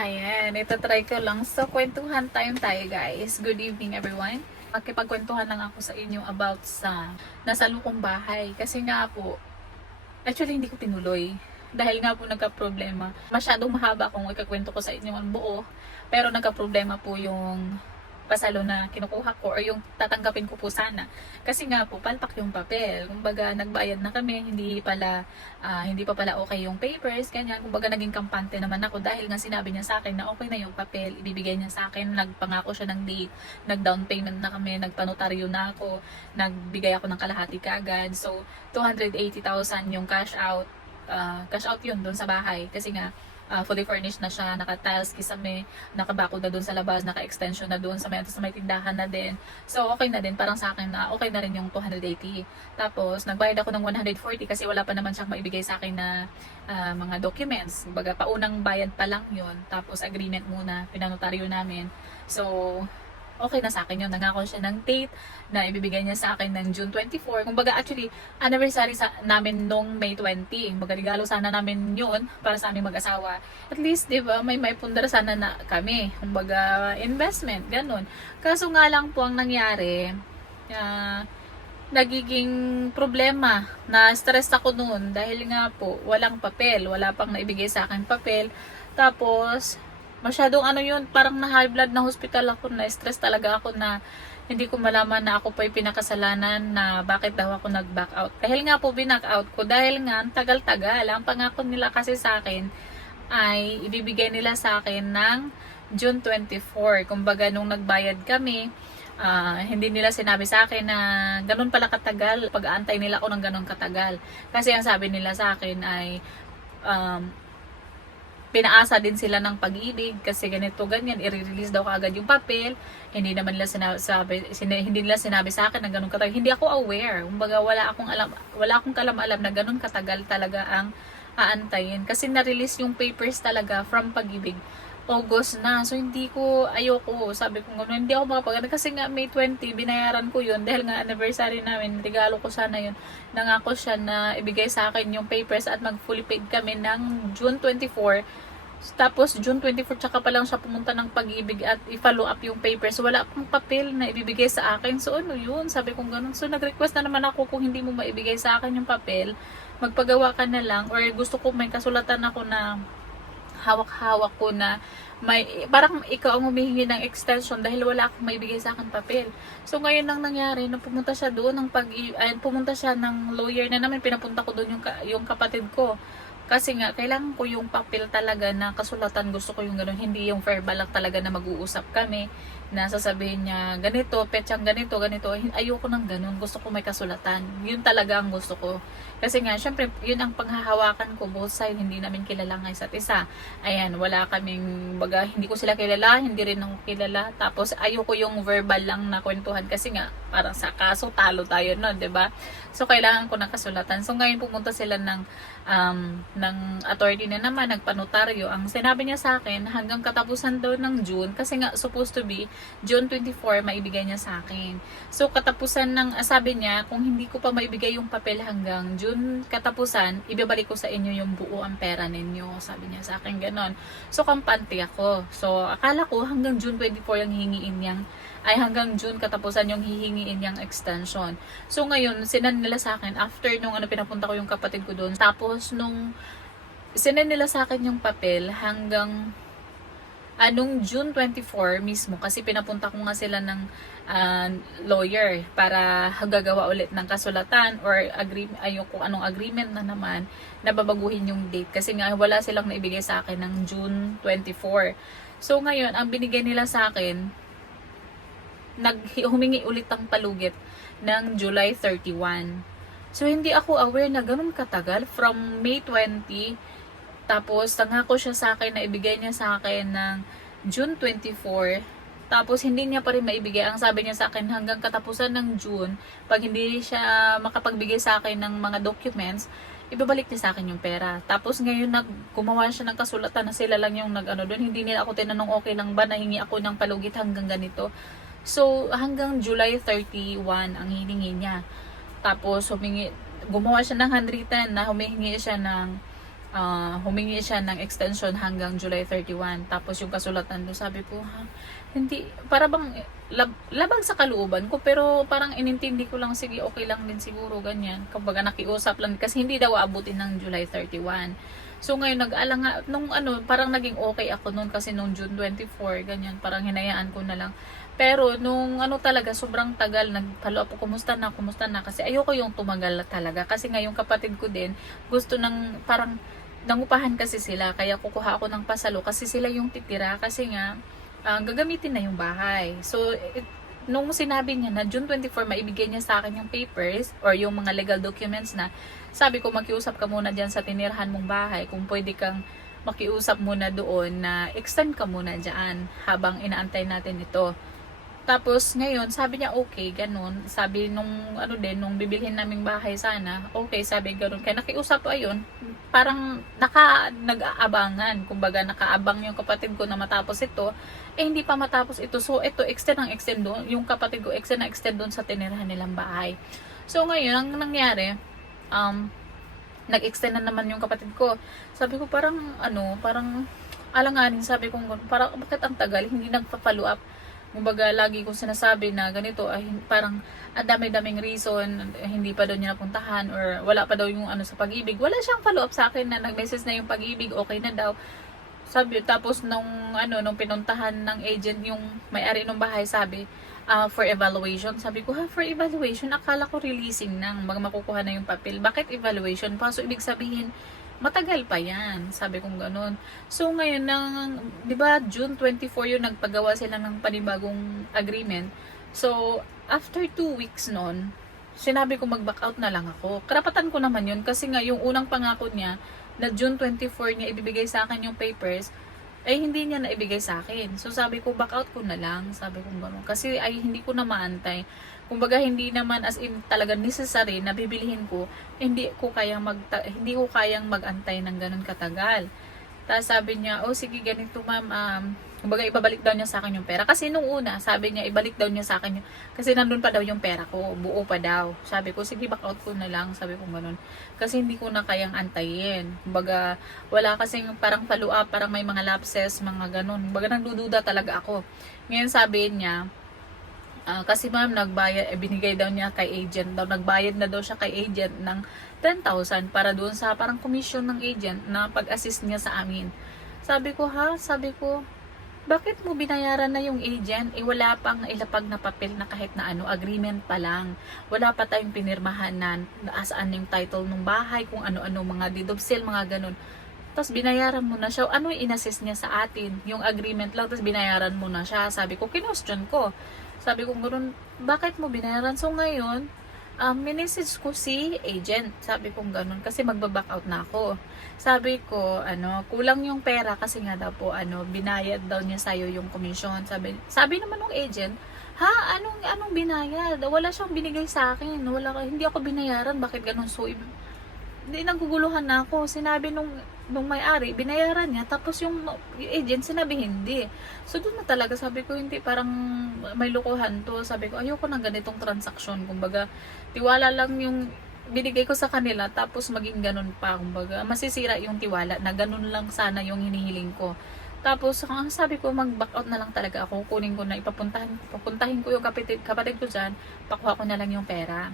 Ayan, itatry ko lang. So, kwentuhan time tayo guys. Good evening everyone. Magkipagkwentuhan lang ako sa inyo about sa nasa lukong bahay. Kasi nga po, actually hindi ko tinuloy. Dahil nga po nagka-problema. Masyadong mahaba kung ikakwento ko sa inyo ang buo. Pero nagka-problema po yung pasalo na kinukuha ko or yung tatanggapin ko po sana. Kasi nga po, palpak yung papel. Kumbaga, nagbayad na kami, hindi pala, ah, hindi pa pala okay yung papers, ganyan. Kumbaga, naging kampante naman ako dahil nga sinabi niya sa akin na okay na yung papel, ibibigay niya sa akin, nagpangako siya ng date, nag-down payment na kami, nagpanotaryo na ako, nagbigay ako ng kalahati kagad. So, 280,000 yung cash out, ah, cash out yun doon sa bahay. Kasi nga, ah, fully furnished na siya, naka-tiles, kisame, nakabako na doon sa labas, naka-extension na doon sa may, sa may tindahan na din. So, okay na din. Parang sa akin na okay na rin yung 280. Tapos, nagbayad ako ng 140 kasi wala pa naman siyang maibigay sa akin na ah, mga documents. Baga, paunang bayad pa lang yun. Tapos, agreement muna, pinanotaryo namin. So, okay na sa akin yun. Nangako siya ng date na ibibigay niya sa akin ng June 24. Kumbaga, actually, anniversary sa, namin nung May 20. Kumbaga, regalo sana namin yun para sa aming mag-asawa. At least, di ba, may may pundar sana na kami. Kumbaga, investment, ganun. Kaso nga lang po ang nangyari, ah, nagiging problema na stress ako noon dahil nga po walang papel, wala pang naibigay sa akin papel. Tapos masyadong ano yun, parang na high blood na hospital ako, na stress talaga ako na hindi ko malaman na ako pa yung pinakasalanan na bakit daw ako nag-back out. Dahil nga po binack out ko, dahil nga tagal-tagal, ang pangako nila kasi sa akin ay ibibigay nila sa akin ng June 24. Kumbaga nung nagbayad kami, ah, hindi nila sinabi sa akin na ganun pala katagal, pag-aantay nila ako ng ganun katagal. Kasi ang sabi nila sa akin ay um, pinaasa din sila ng pag-ibig kasi ganito ganyan i-release daw kaagad yung papel hindi naman nila sinabi, sina- hindi nila sinabi sa akin na ganun katagal hindi ako aware kumbaga wala akong alam wala akong kalam-alam na ganun katagal talaga ang aantayin kasi na-release yung papers talaga from pag-ibig August na. So, hindi ko, ayoko. Sabi ko gano'n, hindi ako makapag Kasi nga, May 20, binayaran ko yun. Dahil nga, anniversary namin, regalo ko sana yun. Nangako siya na ibigay sa akin yung papers at mag-fully paid kami ng June 24. Tapos, June 24, tsaka pa lang siya pumunta ng pag-ibig at i-follow up yung papers. Wala akong papel na ibibigay sa akin. So, ano yun? Sabi ko gano'n. So, nag-request na naman ako kung hindi mo maibigay sa akin yung papel, magpagawa ka na lang. Or gusto ko may kasulatan ako na hawak-hawak ko na may parang ikaw ang humihingi ng extension dahil wala akong maibigay sa akin papel. So ngayon nang nangyari, nung pumunta siya doon ng pag ay, pumunta siya ng lawyer na namin, pinapunta ko doon yung yung kapatid ko. Kasi nga, kailangan ko yung papel talaga na kasulatan. Gusto ko yung ganun. Hindi yung verbal lang talaga na mag-uusap kami. Na sasabihin niya, ganito, petsang ganito, ganito. Ayoko ng ganun. Gusto ko may kasulatan. Yun talaga ang gusto ko. Kasi nga, syempre, yun ang panghahawakan ko. Both side, hindi namin kilala ng isa't isa. Ayan, wala kaming, baga, hindi ko sila kilala, hindi rin ako kilala. Tapos, ayoko yung verbal lang na kwentuhan. Kasi nga, parang sa kaso, talo tayo nun, ba So, kailangan ko ng kasulatan. So, ngayon pumunta sila ng, um, ng attorney na naman, nagpanotaryo. Ang sinabi niya sa akin, hanggang katapusan daw ng June, kasi nga, supposed to be, June 24, maibigay niya sa akin. So, katapusan ng, ah, sabi niya, kung hindi ko pa maibigay yung papel hanggang June katapusan, ibabalik ko sa inyo yung buo ang pera ninyo. Sabi niya sa akin ganon. So, kampante ako. So, akala ko hanggang June 24 yung hihingiin niyang, ay hanggang June katapusan yung hihingiin niyang extension. So, ngayon, sinan nila sa akin, after nung ano, pinapunta ko yung kapatid ko doon, tapos nung sinan nila sa akin yung papel hanggang anong June 24 mismo kasi pinapunta ko nga sila ng ah, lawyer para gagawa ulit ng kasulatan or agree ayun kung anong agreement na naman na babaguhin yung date kasi nga wala silang naibigay sa akin ng June 24. So ngayon, ang binigay nila sa akin nag humingi ulit ng palugit ng July 31. So hindi ako aware na ganun katagal from May 20 tapos, tangako siya sa akin na ibigay niya sa akin ng June 24. Tapos, hindi niya pa rin maibigay. Ang sabi niya sa akin, hanggang katapusan ng June, pag hindi siya makapagbigay sa akin ng mga documents, ibabalik niya sa akin yung pera. Tapos, ngayon, nag, gumawa siya ng kasulatan na sila lang yung nag-ano doon. Hindi nila ako tinanong, okay lang ba, nahingi ako ng palugit hanggang ganito. So, hanggang July 31 ang hiningi niya. Tapos, humingi, gumawa siya ng handwritten na humihingi siya ng ah, humingi siya ng extension hanggang July 31. Tapos yung kasulatan doon, sabi ko, ha, hindi, para bang lab, labag sa kalooban ko, pero parang inintindi ko lang, sige, okay lang din siguro, ganyan. Kumbaga nakiusap lang, kasi hindi daw aabutin ng July 31. So ngayon nag-alanga, nung ano, parang naging okay ako noon kasi nung June 24, ganyan, parang hinayaan ko na lang. Pero nung ano talaga, sobrang tagal, nagpalo ako, kumusta na, kumusta na, kasi ayoko yung tumagal talaga. Kasi nga yung kapatid ko din, gusto ng parang, nangupahan kasi sila, kaya kukuha ako ng pasalo kasi sila yung titira, kasi nga, ah, gagamitin na yung bahay. So, it, nung sinabi niya na June 24, maibigay niya sa akin yung papers or yung mga legal documents na, sabi ko, makiusap ka muna dyan sa tinirhan mong bahay kung pwede kang makiusap muna doon na extend ka muna dyan habang inaantay natin ito. Tapos ngayon, sabi niya okay, ganun. Sabi nung ano din, nung bibilhin naming bahay sana, okay, sabi ganun. Kaya nakiusap ayun, parang naka nag-aabangan. Kumbaga nakaabang yung kapatid ko na matapos ito, eh hindi pa matapos ito. So ito extend ang extend doon, yung kapatid ko extend na extend doon sa tinirahan nilang bahay. So ngayon, ang nangyari, um, nag-extend na naman yung kapatid ko. Sabi ko parang ano, parang alanganin sabi ko parang bakit ang tagal hindi nagpa-follow up Kumbaga, lagi kong sinasabi na ganito, ay parang ang dami-daming reason, hindi pa daw niya napuntahan or wala pa daw yung ano sa pag-ibig. Wala siyang follow-up sa akin na nag-message na yung pag-ibig, okay na daw. Sabi, tapos nung ano, nung pinuntahan ng agent yung may-ari ng bahay, sabi, ah, for evaluation. Sabi ko, ha, for evaluation, akala ko releasing nang mag makukuha na yung papel. Bakit evaluation pa? So, ibig sabihin, matagal pa yan. Sabi kong ganun. So, ngayon, ng, di ba, June 24 yun, nagpagawa sila ng panibagong agreement. So, after two weeks nun, sinabi ko mag-back out na lang ako. Karapatan ko naman yun kasi nga yung unang pangako niya na June 24 niya ibibigay sa akin yung papers, ay hindi niya na ibigay sa akin. So sabi ko, back out ko na lang. Sabi ko gano'n. Kasi ay hindi ko na maantay. Kumbaga hindi naman as in talaga necessary na bibilihin ko, hindi ko kayang mag hindi ko kayang magantay ng ganun katagal. Tapos sabi niya, oh sige ganito ma'am, um, kumbaga ibabalik daw niya sa akin yung pera. Kasi nung una, sabi niya ibalik daw niya sa akin yung, kasi nandun pa daw yung pera ko, buo pa daw. Sabi ko, sige back out ko na lang, sabi ko ganun. Kasi hindi ko na kayang antayin. Kumbaga, wala kasing parang follow up, parang may mga lapses, mga ganun. Kumbaga nagdududa talaga ako. Ngayon sabi niya, Ah, kasi ma'am, nagbayad, eh, binigay daw niya kay agent daw, nagbayad na daw siya kay agent ng 10,000 para doon sa parang commission ng agent na pag-assist niya sa amin. Sabi ko, ha? Sabi ko, bakit mo binayaran na yung agent? Eh, wala pang ilapag na papel na kahit na ano, agreement pa lang. Wala pa tayong pinirmahan na asaan yung title ng bahay, kung ano-ano, mga deed of sale, mga ganun. Tapos binayaran mo na siya. Ano yung inassist niya sa atin? Yung agreement lang, tapos binayaran mo na siya. Sabi ko, kinwestiyon ko. Sabi ko ganoon, bakit mo binayaran? So ngayon, um, minisage ko si agent. Sabi ko ganoon kasi magbaback out na ako. Sabi ko, ano, kulang yung pera kasi nga daw po, ano, binayad daw niya sa'yo yung commission. Sabi, sabi naman ng agent, ha, anong, anong binayad? Wala siyang binigay sa akin. Wala, hindi ako binayaran. Bakit ganun? So, hindi naguguluhan na ako. Sinabi nung nung may-ari, binayaran niya, tapos yung, yung agent sinabi hindi. So doon na talaga sabi ko, hindi parang may lukuhan to. Sabi ko, ayoko ng ganitong transaksyon. Kumbaga, tiwala lang yung binigay ko sa kanila, tapos maging ganun pa. Kumbaga, masisira yung tiwala na ganun lang sana yung hinihiling ko. Tapos, ang sabi ko, mag-back out na lang talaga ako. Kunin ko na, ipapuntahan, papuntahin ko yung kapatid, kapatid ko dyan, pakuha ko na lang yung pera.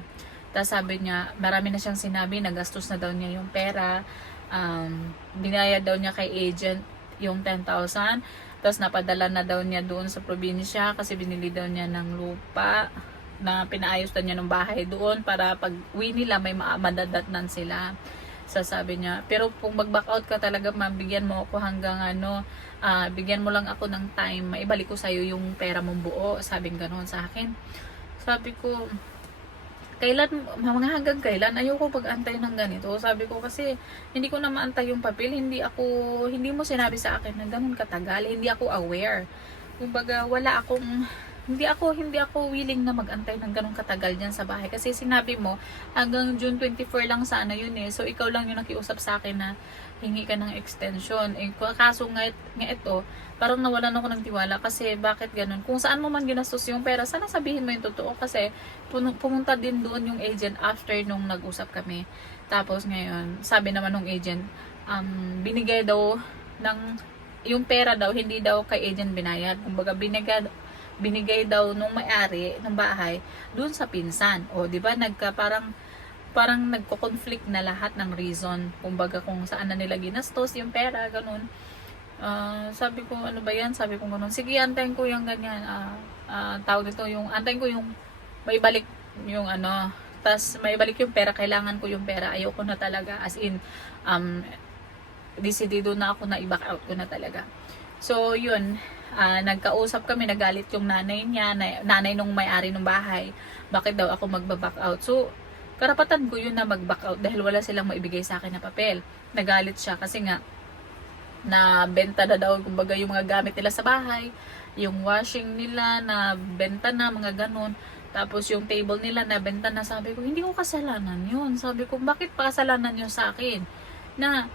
Tapos sabi niya, marami na siyang sinabi, nagastos na daw niya yung pera um, binayad daw niya kay agent yung 10,000 tapos napadala na daw niya doon sa probinsya kasi binili daw niya ng lupa na pinaayos daw niya ng bahay doon para pag uwi nila may ma- madadatnan sila. Sasabi niya pero kung mag back out ka talaga ma'am bigyan mo ako hanggang ano ah, bigyan mo lang ako ng time maibalik ko sa'yo yung pera mong buo. Sabing ganoon sa akin. Sabi ko kailan, mga hanggang kailan, ayoko pag-antay ng ganito. Sabi ko kasi, hindi ko na maantay yung papel, hindi ako, hindi mo sinabi sa akin na ganun katagal, hindi ako aware. Kumbaga, wala akong, hindi ako, hindi ako willing na mag-antay ng ganun katagal dyan sa bahay. Kasi sinabi mo, hanggang June 24 lang sana yun eh. So, ikaw lang yung nakiusap sa akin na hingi ka ng extension. Eh, kaso nga, nga ito, parang nawalan ako ng tiwala kasi bakit ganun? Kung saan mo man ginastos yung pera, sana sabihin mo yung totoo kasi pumunta din doon yung agent after nung nag-usap kami. Tapos ngayon, sabi naman ng agent, um, binigay daw ng yung pera daw hindi daw kay agent binayad kumbaga binigay binigay daw nung may-ari ng bahay doon sa pinsan o di ba nagka parang parang nagko-conflict na lahat ng reason. Kumbaga kung saan na nila ginastos yung pera ganun. Ah, sabi ko ano ba yan? Sabi ko ganun sige antayin ko yung ganyan. Ah ah, tawag nito yung antayin ko yung may balik yung ano tas may balik yung pera kailangan ko yung pera ayoko na talaga. As in um decidido na ako na i-back out ko na talaga. So yun ah, nagkausap kami nagalit yung nanay niya na, nanay nung may-ari ng bahay. Bakit daw ako magba-back out? So karapatan ko yun na mag-back out dahil wala silang maibigay sa akin na papel. Nagalit siya kasi nga na benta na daw kumbaga yung mga gamit nila sa bahay yung washing nila na benta na mga ganun. Tapos yung table nila na benta na. Sabi ko hindi ko kasalanan yun. Sabi ko bakit pa kasalanan yun sa akin? Na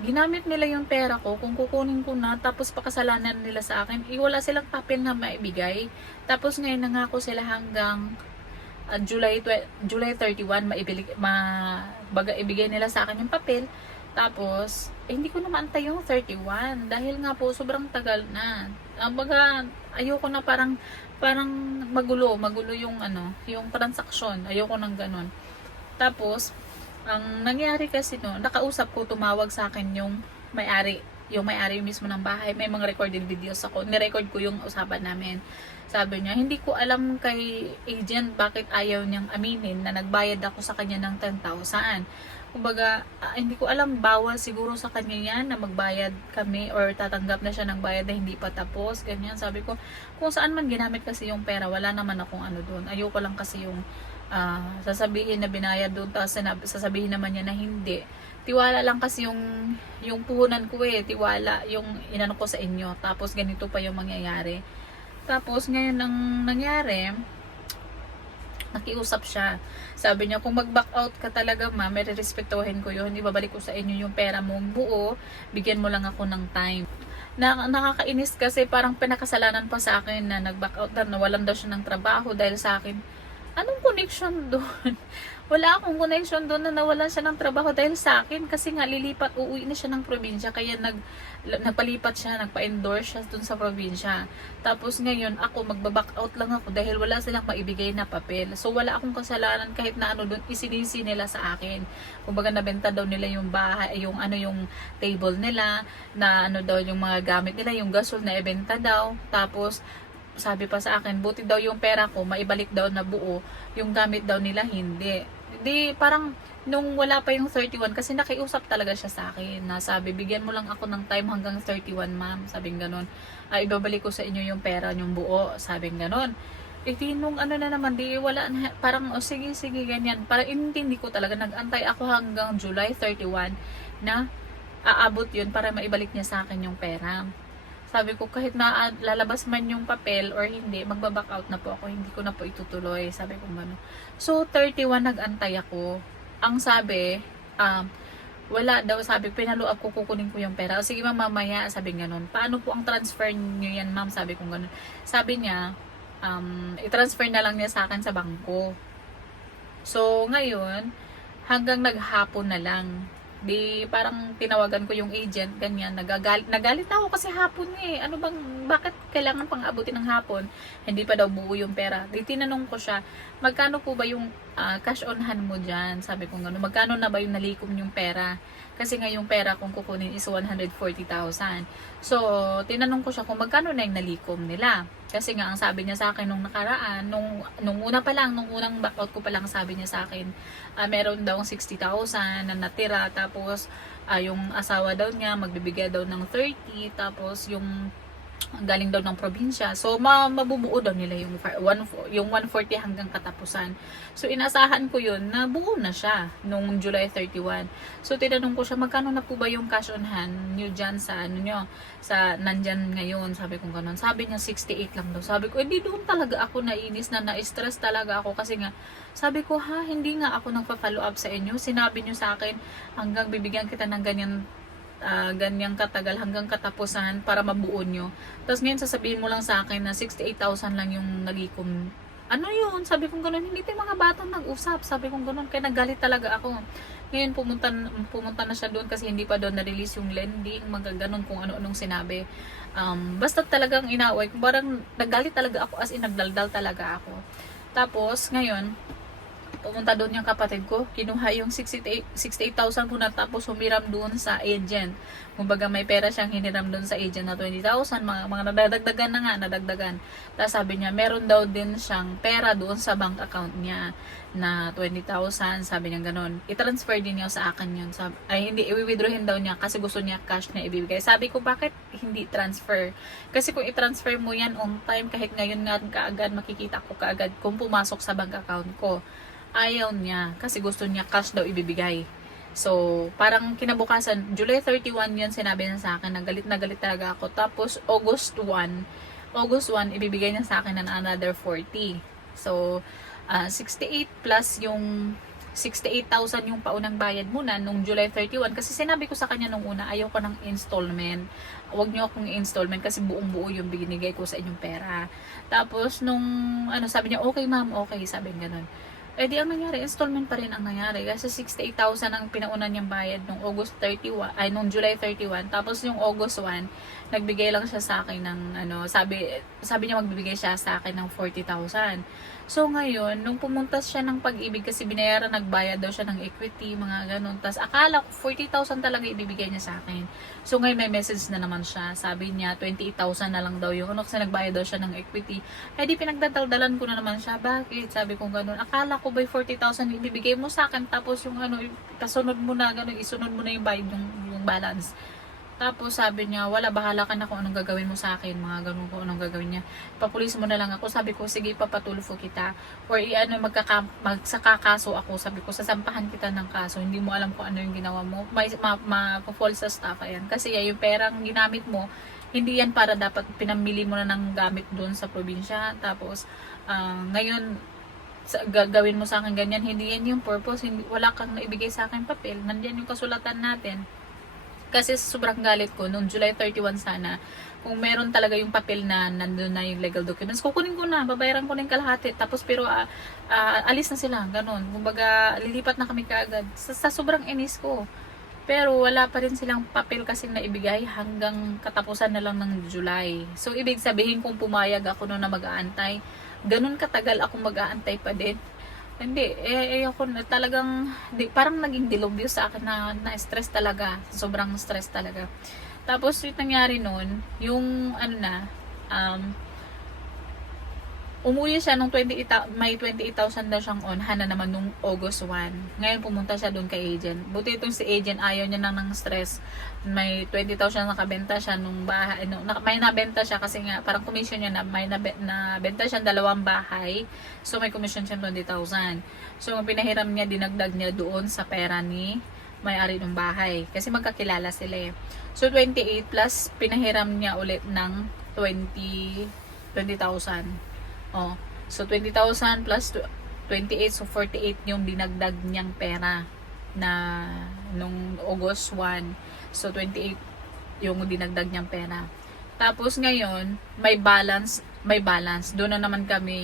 ginamit nila yung pera ko kung kukunin ko na tapos pakasalanan nila sa akin eh, wala silang papel na maibigay. Tapos ngayon nangako sila hanggang ah, July July 31 maibili ma baga ibigay nila sa akin yung papel. Tapos eh, hindi ko na maantay yung 31 dahil nga po sobrang tagal na. Ang baga ayoko na parang parang magulo magulo yung ano yung transaksyon. Ayoko nang ganun. Tapos ang nangyari kasi no nakausap ko tumawag sa akin yung may-ari yung may-ari mismo ng bahay may mga recorded videos ako nirecord ko yung usapan namin sabi niya, hindi ko alam kay agent bakit ayaw niyang aminin na nagbayad ako sa kanya ng 10,000. Kumbaga, ah, hindi ko alam, bawal siguro sa kanya yan na magbayad kami or tatanggap na siya ng bayad na hindi pa tapos, ganyan. Sabi ko, kung saan man ginamit kasi yung pera, wala naman akong ano doon. Ayoko lang kasi yung ah, sasabihin na binayad doon, tapos sasabihin naman niya na hindi. Tiwala lang kasi yung, yung puhunan ko eh, tiwala yung inano ko sa inyo. Tapos ganito pa yung mangyayari. Tapos, ngayon ang nangyari, nakiusap siya. Sabi niya, kung mag-back out ka talaga ma, may ko yun. Hindi babalik ko sa inyo yung pera mong buo. Bigyan mo lang ako ng time. Na, nakakainis kasi parang pinakasalanan pa sa akin na nag-back out na nawalan daw siya ng trabaho dahil sa akin. Anong connection doon? Wala akong connection doon na nawalan siya ng trabaho dahil sa akin kasi nga lilipat, uuwi na siya ng probinsya kaya nag, nagpalipat siya, nagpa-endorse siya doon sa probinsya. Tapos ngayon ako magbaback out lang ako dahil wala silang maibigay na papel. So wala akong kasalanan kahit na ano doon isinisi nila sa akin. Kumbaga nabenta daw nila yung bahay, yung ano yung table nila, na ano daw yung mga gamit nila, yung gasol na ibenta daw. Tapos sabi pa sa akin, buti daw yung pera ko, maibalik daw na buo, yung gamit daw nila hindi. Di parang nung wala pa yung 31 kasi nakiusap talaga siya sa akin na sabi bigyan mo lang ako ng time hanggang 31 ma'am sabing ganon ay ibabalik ko sa inyo yung pera yung buo sabing ganon eh di nung ano na naman di wala na, parang oh, sige sige ganyan parang intindi ko talaga nagantay ako hanggang July 31 na aabot yun para maibalik niya sa akin yung pera sabi ko kahit na ah, lalabas man yung papel or hindi, magbaback out na po ako, hindi ko na po itutuloy. Sabi ko gano'n. So, 31 nag-antay ako. Ang sabi, um, wala daw, sabi, pinaluap ko, kukunin ko yung pera. O, sige ma'am, mamaya, sabi gano'n. Paano po ang transfer niyo yan ma'am? Sabi ko gano'n. Sabi niya, um, i-transfer na lang niya sa akin sa bangko. So, ngayon, hanggang naghapon na lang. Di parang tinawagan ko yung agent, ganyan, nagagal nagalit na ako kasi hapon eh. Ano bang, bakit kailangan pang abutin ng hapon? Hindi pa daw buo yung pera. Di tinanong ko siya, magkano po ba yung ah, cash on hand mo dyan? Sabi ko gano'n, magkano na ba yung nalikom yung pera? Kasi nga yung pera kung kukunin is 140,000. So, tinanong ko siya kung magkano na yung nalikom nila. Kasi nga, ang sabi niya sa akin nung nakaraan, nung, nung una pa lang, nung unang back out ko pa lang, sabi niya sa akin, ah, meron daw 60,000 na natira. Tapos, ah, yung asawa daw niya, magbibigay daw ng 30. Tapos, yung galing daw ng probinsya. So, ma mabubuo daw nila yung, one, yung 140 hanggang katapusan. So, inasahan ko yun na buo na siya nung July 31. So, tinanong ko siya, magkano na po ba yung cash on hand nyo dyan sa ano nyo, sa nandyan ngayon? Sabi ko ganun. Sabi niya 68 lang daw. Sabi ko, hindi doon talaga ako nainis na na-stress talaga ako kasi nga, sabi ko, ha, hindi nga ako nagpa-follow up sa inyo. Sinabi nyo sa akin, hanggang bibigyan kita ng ganyan ah, ganyang katagal hanggang katapusan para mabuo nyo. Tapos ngayon sasabihin mo lang sa akin na 68,000 lang yung nagikom. Ano yun? Sabi kong ganun, hindi tayo mga batang nag-usap. Sabi kong ganun, kaya nagalit talaga ako. Ngayon pumunta, pumunta na siya doon kasi hindi pa doon na-release yung lending, mga ganun kung ano-anong sinabi. Um, basta talagang inaway, parang nagalit talaga ako as in nagdaldal talaga ako. Tapos ngayon, pumunta doon yung kapatid ko, kinuha yung 68 68,000 ko na tapos humiram doon sa agent. Kumbaga may pera siyang hiniram doon sa agent na 20,000, mga, mga nadagdagan na nga, nadagdagan. Tapos sabi niya, meron daw din siyang pera doon sa bank account niya na 20,000, sabi niya ganun. I-transfer din niya sa akin yun. Sabi, ay hindi, i-withdrawin daw niya kasi gusto niya cash na ibibigay. Sabi ko, bakit hindi transfer? Kasi kung i-transfer mo yan on time, kahit ngayon nga kaagad, makikita ko kaagad kung pumasok sa bank account ko ayaw niya kasi gusto niya cash daw ibibigay. So, parang kinabukasan, July 31 yun sinabi niya sa akin, nagalit na galit talaga ako. Tapos, August 1, August 1, ibibigay niya sa akin ng another 40. So, ah, 68 plus yung 68,000 yung paunang bayad muna nung July 31 kasi sinabi ko sa kanya nung una ayaw ko ng installment huwag niyo akong installment kasi buong buo yung binigay ko sa inyong pera tapos nung ano sabi niya okay ma'am okay sabi niya ganun eh di ang nangyari, installment pa rin ang nangyari. Kasi 68,000 ang pinauna niyang bayad nung August 31, ay nung July 31. Tapos yung August 1, nagbigay lang siya sa akin ng ano, sabi sabi niya magbibigay siya sa akin ng 40,000. So ngayon, nung pumunta siya ng pag-ibig kasi binayaran, nagbayad daw siya ng equity, mga ganun. Tapos akala ko 40,000 talaga ibibigay niya sa akin. So ngayon may message na naman siya. Sabi niya 28,000 na lang daw yung ano kasi nagbayad daw siya ng equity. Eh di pinagdadaldalan ko na naman siya. Bakit? Sabi ko ganun. Akala ko by 40,000 ibibigay mo sa akin tapos yung ano, kasunod mo na ganun, isunod mo na yung bayad yung, yung balance. Tapos sabi niya, wala, bahala ka na kung anong gagawin mo sa akin. Mga ganun kung anong gagawin niya. Papulis mo na lang ako. Sabi ko, sige, papatulfo kita. Or i-ano, magkaka, magsakakaso ako. Sabi ko, sasampahan kita ng kaso. Hindi mo alam kung ano yung ginawa mo. May, ma, ma, fall sa staff. Ayan. Kasi yung perang ginamit mo, hindi yan para dapat pinamili mo na ng gamit doon sa probinsya. Tapos, ah, ngayon, sa, gagawin mo sa akin ganyan, hindi yan yung purpose. Hindi, wala kang naibigay sa akin papel. Nandiyan yung kasulatan natin. Kasi sobrang galit ko, nung July 31 sana, kung meron talaga yung papel na nandun na yung legal documents, kukunin ko na, babayaran ko na yung kalahati. Tapos pero ah, ah, alis na sila, ganun. Kumbaga, lilipat na kami kaagad. Sa, sa sobrang inis ko. Pero wala pa rin silang papel kasi na ibigay hanggang katapusan na lang ng July. So, ibig sabihin kung pumayag ako noon na mag-aantay, ganun katagal ako mag-aantay pa din. Hindi, eh, ako na talagang, di, parang naging dilubyo sa akin na, na-stress talaga. Sobrang stress talaga. Tapos, yung nangyari noon, yung, ano na, um, umuwi siya nung 28, may 28,000 daw siyang on, hana naman nung August 1. Ngayon, pumunta siya doon kay agent. Buti itong si agent, ayaw niya nang ng stress. May 20,000 nakabenta siya nung bahay. No, na, may nabenta siya kasi nga, parang commission niya na may nabe, nabenta siya dalawang bahay. So, may commission siya 20,000. So, pinahiram niya, dinagdag niya doon sa pera ni may-ari ng bahay. Kasi magkakilala sila eh. So, 28 plus, pinahiram niya ulit ng 20, 20,000. Oh. So 20,000 plus tw- 28 so 48 yung dinagdag niyang pera na nung August 1. So 28 yung dinagdag niyang pera. Tapos ngayon, may balance, may balance. Doon na naman kami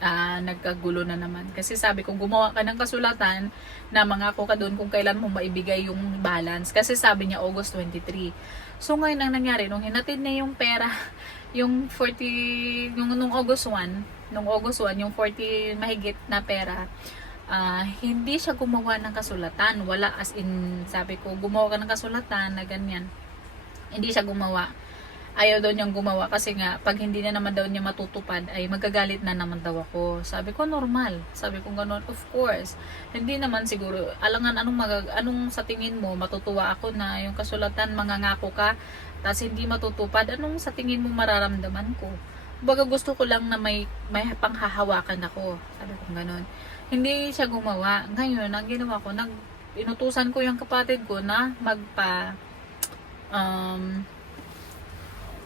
ah, nagkagulo na naman. Kasi sabi ko, gumawa ka ng kasulatan na mangako ka doon kung kailan mo maibigay yung balance. Kasi sabi niya August 23. So ngayon ang nangyari, nung hinatid na yung pera, yung 40, yung nung August 1, nung August 1, yung 40 mahigit na pera, ah, hindi siya gumawa ng kasulatan. Wala as in, sabi ko, gumawa ka ng kasulatan na ganyan. Hindi siya gumawa. Ayaw daw niyang gumawa kasi nga, pag hindi na naman daw niya matutupad, ay magagalit na naman daw ako. Sabi ko, normal. Sabi ko, ganun, of course. Hindi naman siguro, alangan anong, magag anong sa tingin mo, matutuwa ako na yung kasulatan, mangangako ka, tapos hindi matutupad, anong sa tingin mo mararamdaman ko? Baga gusto ko lang na may, may panghahawakan ako. Sabi ko, ganun. Hindi siya gumawa. Ngayon, ang ginawa ko, nag, inutusan ko yung kapatid ko na magpa, um,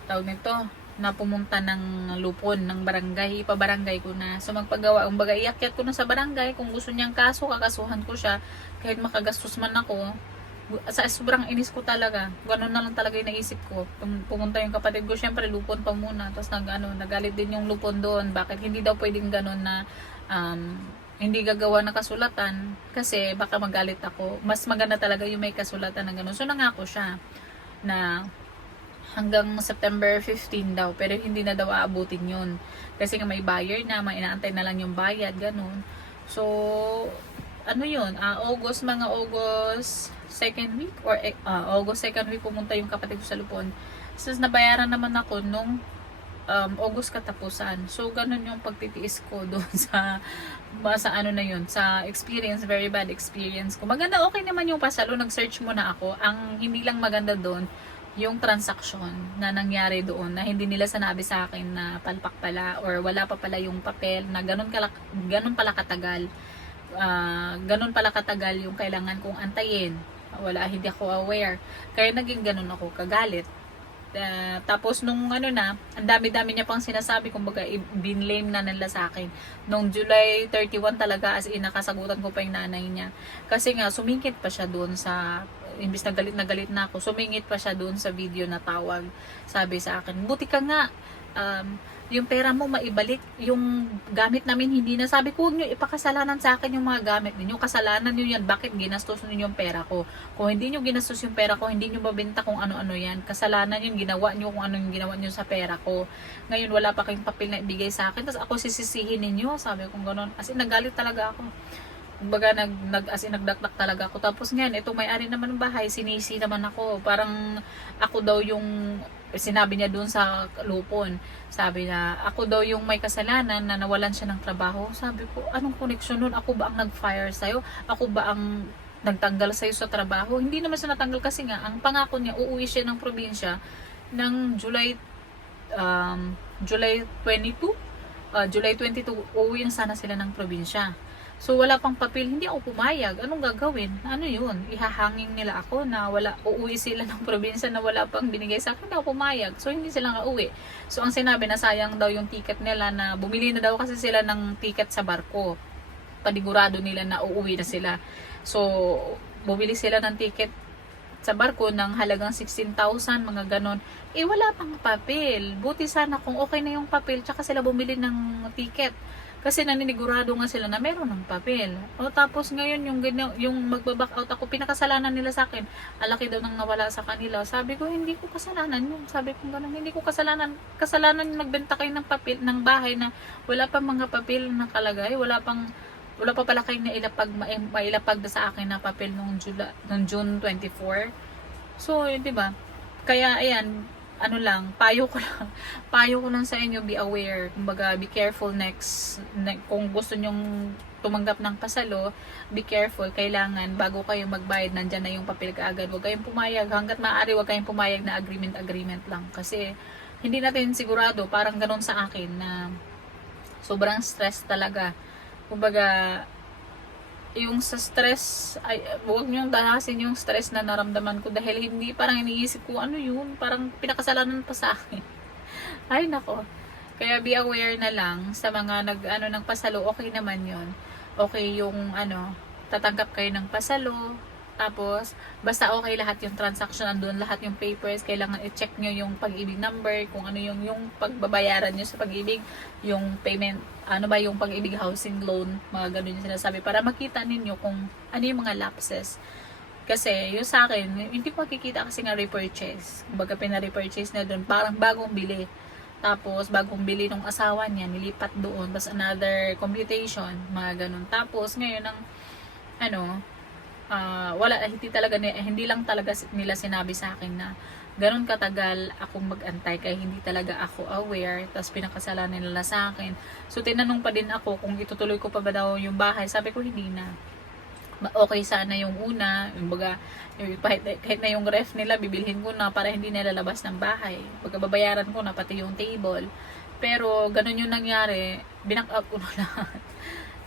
tawag nito, na pumunta ng lupon ng barangay, ipabarangay ko na. So magpagawa, ang bagay iakyat ko na sa barangay, kung gusto niyang kaso, kakasuhan ko siya, kahit makagastos man ako. Sa sobrang inis ko talaga. Ganun na lang talaga yung naisip ko. Pum- Pumunta yung kapatid ko, syempre lupon pa muna. Tapos nag, ano, nagalit din yung lupon doon. Bakit hindi daw pwedeng ganun na um, hindi gagawa ng kasulatan kasi baka magalit ako. Mas maganda talaga yung may kasulatan ng ganun. So nangako siya na hanggang September 15 daw pero hindi na daw aabutin yun. Kasi nga may buyer na may inaantay na lang yung bayad ganun. So ano yun? Ah, August mga August second week or ah, August second week pumunta yung kapatid ko sa Lupon. So nabayaran naman ako nung um, August katapusan. So ganun yung pagtitiis ko doon sa sa ano na yun sa experience very bad experience ko. Maganda okay naman yung pasalo. Nag search muna ako. Ang hindi lang maganda doon yung transaction na nangyari doon na hindi nila sanabi sa akin na palpak pala or wala pa pala yung papel na ganun, kala, ganun pala katagal Ah, ganun pala katagal yung kailangan kong antayin wala hindi ako aware kaya naging ganun ako kagalit Ah, tapos nung ano na, ang dami-dami niya pang sinasabi, kumbaga binlame na nila sa akin. Nung July 31 talaga, as in, nakasagutan ko pa yung nanay niya. Kasi nga, sumingkit pa siya doon sa, imbis na galit na galit na ako, sumingit pa siya doon sa video na tawag. Sabi sa akin, buti ka nga, um, yung pera mo maibalik, yung gamit namin hindi na. Sabi ko, huwag nyo ipakasalanan sa akin yung mga gamit ninyo. Kasalanan nyo yan, bakit ginastos nyo yung pera ko? Kung hindi nyo ginastos yung pera ko, hindi nyo mabenta kung ano-ano yan. Kasalanan yun, ginawa nyo kung ano yung ginawa nyo sa pera ko. Ngayon, wala pa kayong papel na ibigay sa akin. Tapos ako sisisihin ninyo. Sabi ko gano'n. As in, nagalit talaga ako. Kumbaga, nag, nag, as in, nagdakdak talaga ako. Tapos ngayon, itong may-ari naman ng bahay, sinisi naman ako. Parang ako daw yung sinabi niya doon sa lupon. Sabi na, ako daw yung may kasalanan na nawalan siya ng trabaho. Sabi ko, anong connection nun? Ako ba ang nag-fire sa'yo? Ako ba ang nagtanggal sa'yo sa trabaho? Hindi naman siya natanggal kasi nga, ang pangako niya, uuwi siya ng probinsya ng July um, July 22 uh, July 22 uuwi na sana sila ng probinsya so wala pang papel. Hindi ako pumayag. Anong gagawin? Ano yun? Ihahangin nila ako na wala uuwi sila ng probinsya na wala pang binigay sa akin. Hindi ako pumayag. So hindi sila nga uwi so ang sinabi na sayang daw yung ticket nila na bumili na daw kasi sila ng ticket sa barko. Panigurado nila na uuwi na sila. So bumili sila ng ticket sa barko ng halagang 16,000, mga ganon. Eh, wala pang papel. Buti sana kung okay na yung papel, tsaka sila bumili ng ticket. Kasi naninigurado nga sila na meron ng papel. O tapos ngayon yung, yung magbaback out ako, pinakasalanan nila sa akin. Alaki daw nang nawala sa kanila. Sabi ko, hindi ko kasalanan yun. Sabi ko gano'n, hindi ko kasalanan. Kasalanan nagbenta kayo ng papel, ng bahay na wala pang mga papel na nakalagay. Wala pang wala pa pala kayong nailapag, ma- mailapag sa akin na papel nung, Jula, nung June 24. So, eh, di ba? Kaya, ayan, ano lang, payo ko lang, payo ko lang sa inyo, be aware. Kumbaga, be careful next, ne- kung gusto nyong tumanggap ng pasalo, be careful. Kailangan, bago kayo magbayad, nandyan na yung papel kaagad. Huwag kayong pumayag. Hanggat maaari, huwag kayong pumayag na agreement-agreement lang. Kasi, hindi natin sigurado, parang ganun sa akin na sobrang stress talaga. Kumbaga, yung sa stress, ay, huwag niyong danasin yung stress na naramdaman ko dahil hindi, parang iniisip ko, ano yun, parang pinakasalanan pa sa akin. Ay, nako. Kaya be aware na lang sa mga nag, ano, ng pasalo, okay naman yun. Okay yung, ano, tatanggap kayo ng pasalo, tapos, basta okay lahat yung transaction, andun lahat yung papers, kailangan i-check nyo yung pag-ibig number, kung ano yung, yung pagbabayaran nyo sa pag-ibig, yung payment, ano ba yung pag-ibig housing loan, mga ganun yung sinasabi, para makita ninyo kung ano yung mga lapses. Kasi, yung sa akin, hindi ko makikita kasi nga repurchase. Kumbaga, pina-repurchase na doon, parang bagong bili. Tapos, bagong bili ng asawa niya, nilipat doon. Tapos, another computation, mga ganun. Tapos, ngayon, ang, ano, ah, wala hindi talaga ni- hindi lang talaga nila sinabi sa akin na ganun katagal akong magantay kaya hindi talaga ako aware tapos pinakasalanan nila sa akin. So tinanong pa din ako kung itutuloy ko pa ba daw yung bahay. Sabi ko hindi na. Okay sana yung una yung baga yung, kahit, kahit na yung ref nila bibilhin ko na para hindi nila labas ng bahay. Pagkababayaran ko na pati yung table. Pero ganun yung nangyari binak up ko na lahat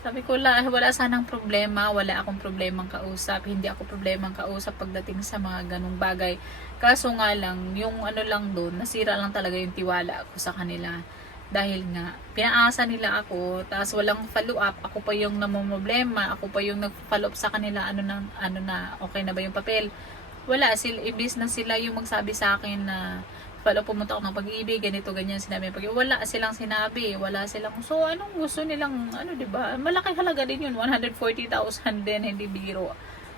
sabi ko, la, wala sanang problema, wala akong problemang kausap, hindi ako problemang kausap pagdating sa mga ganong bagay. Kaso nga lang, yung ano lang doon, nasira lang talaga yung tiwala ko sa kanila. Dahil nga, pinaasa nila ako, tapos walang follow up, ako pa yung namumroblema, ako pa yung nag-follow up sa kanila, ano na, ano na, okay na ba yung papel. Wala, sila, ibis na sila yung magsabi sa akin na pala pumunta ako ng pag-ibig, ganito, ganyan sinabi. Pag wala silang sinabi, wala silang, so anong gusto nilang, ano ba Malaking halaga din yun, 140,000 din, hindi biro.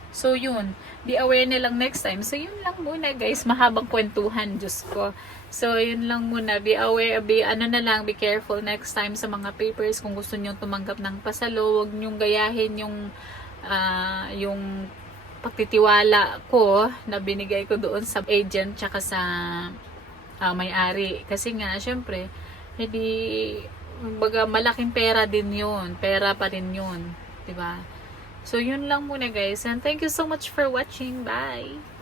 So yun, be aware nilang next time. So yun lang muna guys, mahabang kwentuhan, Diyos ko. So yun lang muna, be aware, be ano na lang, be careful next time sa mga papers kung gusto niyo tumanggap ng pasalo, wag niyong gayahin yung ah, yung pagtitiwala ko na binigay ko doon sa agent tsaka sa ah, may-ari. Kasi nga, syempre, hindi, baga malaking pera din yun. Pera pa rin yun. ba So, yun lang muna guys. And thank you so much for watching. Bye!